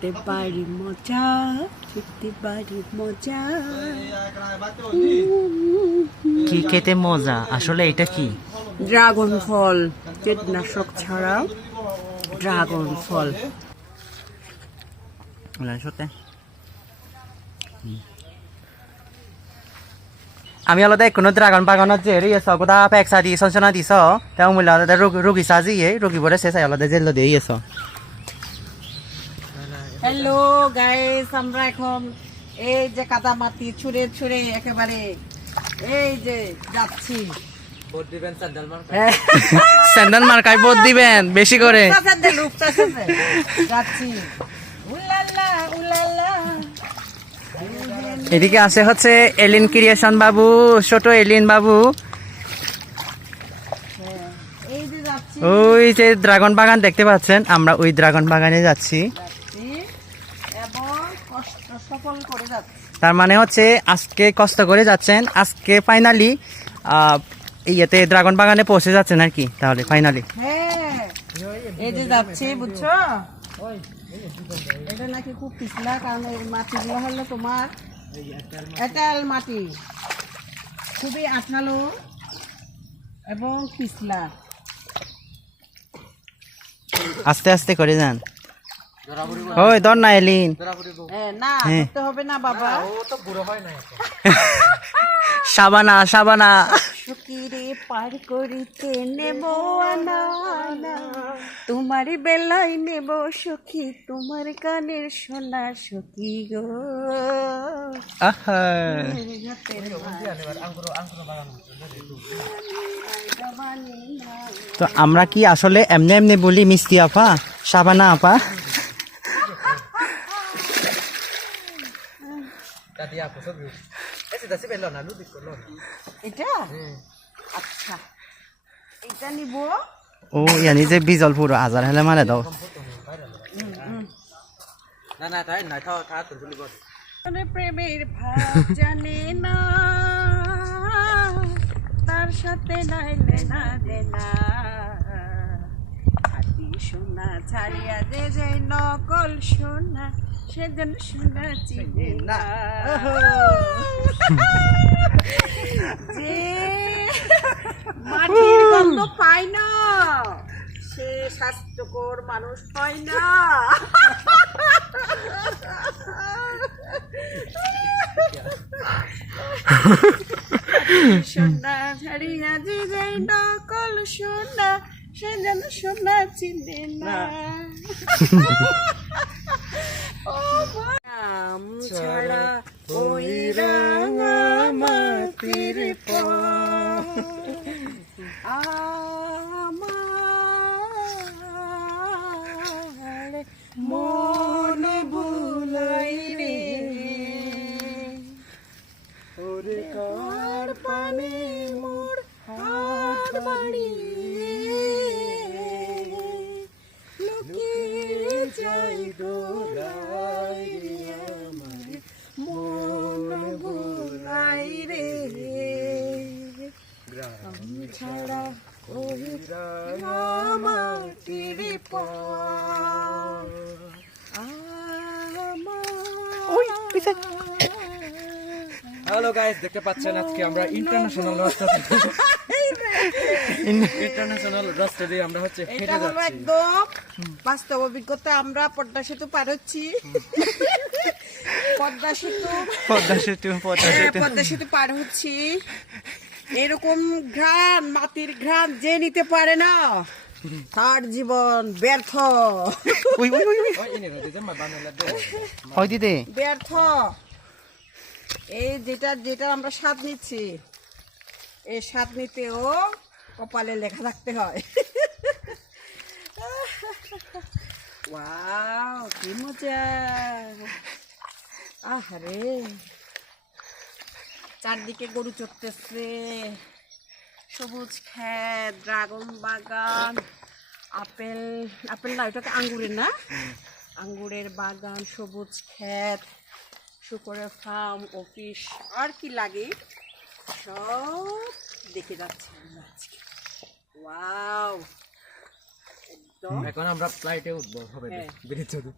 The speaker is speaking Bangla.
খেতে পারি মজা, খেতে পারি মজা। কি খেতে মজা? আসলে এটা কি? ড্রাগন ফল, কীটনাশক ছাড়া ড্রাগন ফল। আমি আলাদা কোনো ড্রাগন বাগানত যে হেৰি আছ গোটা পেকচা দি চঞ্চনা দিছ তেওঁ মূল্য আলাদা ৰোগী চাজি ৰোগী বৰে চেঁচাই আলাদা জেল দিয়ে আছ। হ্যালো গাইস, আমরা এখন এই যে কাদা মাটি ছুঁড়ে ছুঁড়ে একেবারে এই যে যাচ্ছি। স্যান্ডেল মার্কায় ভোট দিবেন বেশি করে। যাচ্ছি উলালা উলালা। এদিকে আছে হচ্ছে এলিন ক্রিয়েশন বাবু, ছোট এলিন বাবু। এই যে যাচ্ছি, ওই যে ড্রাগন বাগান দেখতে পাচ্ছেন, আমরা ওই ড্রাগন বাগানে যাচ্ছি এবং কষ্ট সফল করে যাচ্ছি। তার মানে হচ্ছে আজকে কষ্ট করে যাচ্ছেন, আজকে ফাইনালি ইয়েতে ড্রাগন বাগানে পৌঁছে যাচ্ছেন আর কি। তাহলে ফাইনালি হ্যাঁ এই যে যাচ্ছি, বুঝছো? এটা নাকি খুব পিছলা, কারণ এই মাটিগুলো হলো তোমার এঁটেল মাটি, খুবই আঠালো এবং পিছলা। আস্তে আস্তে করে যান। ওই ধর না এলিন। না ধরতে হবে না বাবা, সাবানা সাবানা। সুকিরে পার করিতে নেব আনা আনা, তোমার বেলায় নেব সখী, তোমার কানের সোনা সখী গো। আহা তো আমরা কি আসলে এমনি এমনি বলি মিষ্টি আপা, সাবানা আপা? এটা আচ্ছা, এটা নিব। ও ইয়ানি যে বিজল পুরো আজার হেলে মারে দাও। প্রেমের ভাব জানে না, তার সাথে নাইলে না দেনা, খাঁটি সোনা ছাড়িয়া যে যে নকল সোনা, সেদিন সোনা চিনে না। যে মাটির গন্ধ পায় না, সে স্বাস্থ্যকর মানুষ হয় না। সোনা ছাড়িয়া যে যাই নকল সোনা, সে যেন সোনা চিনে না। নাম ছাড়া ওই রাঙা মাটির আমার মন ভুলাই রে, ওরে কার পানে মোর হাত বাড়িয়ে, লুকিয়ে যাই দোলাই রে, আমার মন ভুলাই রে। আমি ছাড়া ওই মাটির হ্যালো গাইস, দেখতে পাচ্ছেন আজকে আমরা ইন্টারন্যাশনাল রাস্তা দিয়ে আমরা হচ্ছে হেঁটে যাচ্ছি। একদম বাস্তব অভিজ্ঞতা, আমরা পদ্মা সেতু পার হচ্ছি। পদ্মা সেতু পার হচ্ছি। এরকম ঘ্রাণ, মাটির ঘ্রাণ যে নিতে পারে না তার জীবন ব্যর্থ। ব্যর্থ। এই যেটা আমরা স্বাদ নিচ্ছি, এই স্বাদ নিতেও কপালে লেখা থাকতে হয়। ওয়াও, কি মজা! আহারে, চারদিকে গরু চড়তেছে, সবুজ ক্ষেত, ড্রাগন বাগান, আপেল না, ওটাকে আঙ্গুরের না, আঙ্গুরের বাগান, সবুজ ক্ষেত, শুকরের ফার্ম, অফিস, আর কি লাগে সব দেখে যাচ্ছি আমরা আজকে। ওয়াও, একদম। এখন আমরা ফ্লাইটে উঠবো, হবে হ্যাঁ। বেরিয়ে চলুন।